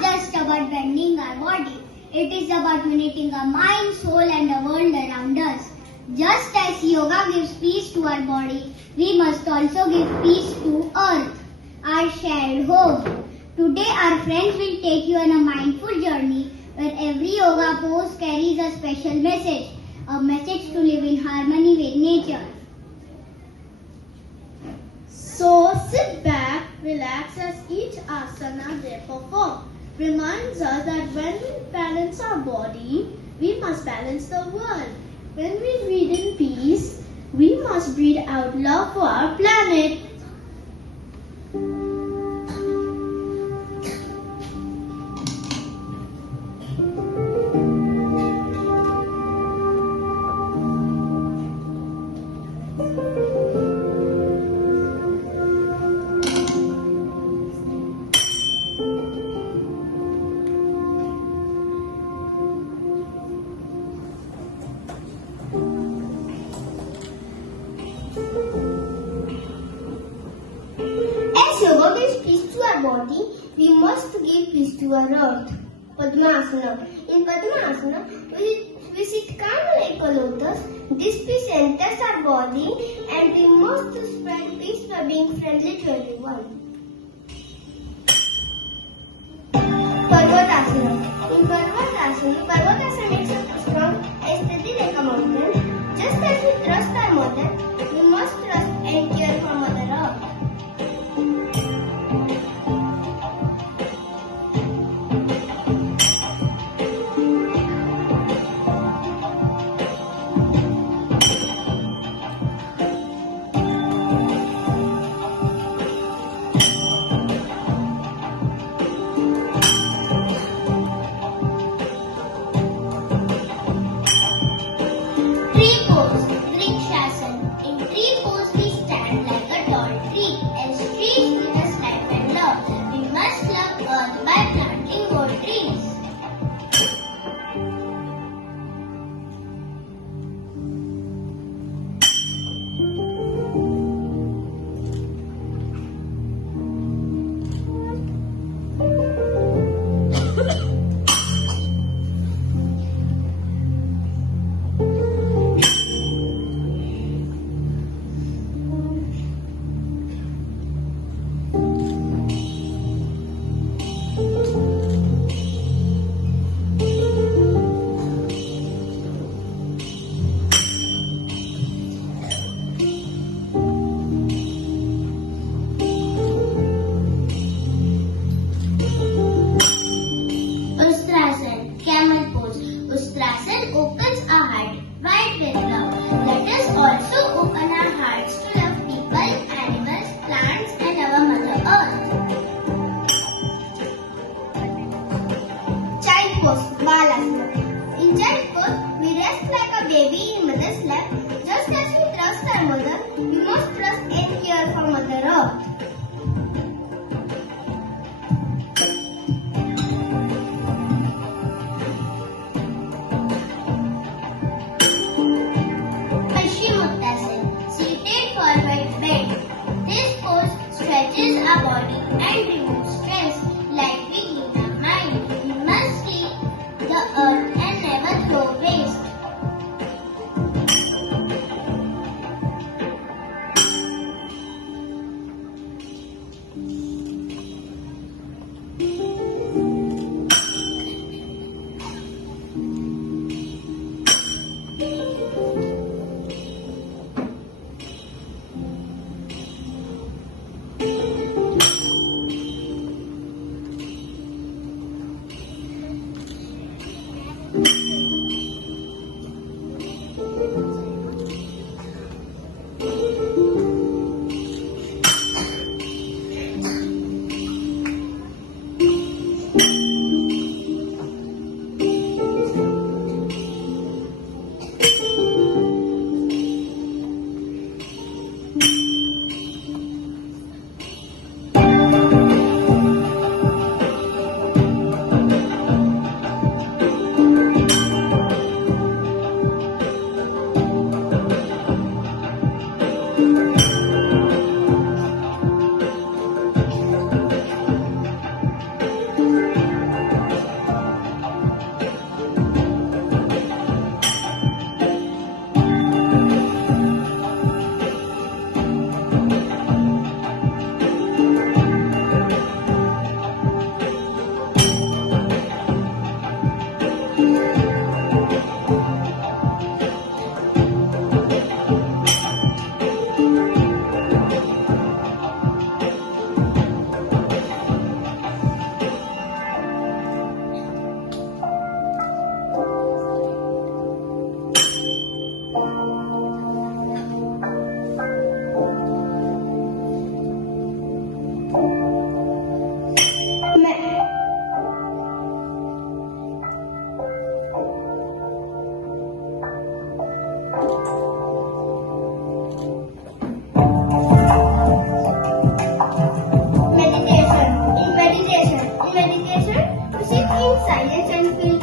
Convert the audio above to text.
not just about bending our body. It is about uniting our mind, soul and the world around us. Just as yoga gives peace to our body, we must also give peace to earth, our shared home. Today our friends will take you on a mindful journey where every yoga pose carries a special message, a message to live in harmony with nature. So sit back, relax as each asana they perform reminds us that when we balance our body, we must balance the world. When we breathe in peace, we must breathe out love for our planet. As yoga gives peace to our body, we must give peace to our earth. Padmasana. In Padmasana, we sit calmly like a lotus. This peace enters our body and we must spread peace by being friendly to everyone. Parvatasana. In Parvatasana makes us strong and steady like a mountain. Just as we trust our mother, we must trust and care for Mother Earth. silence and feel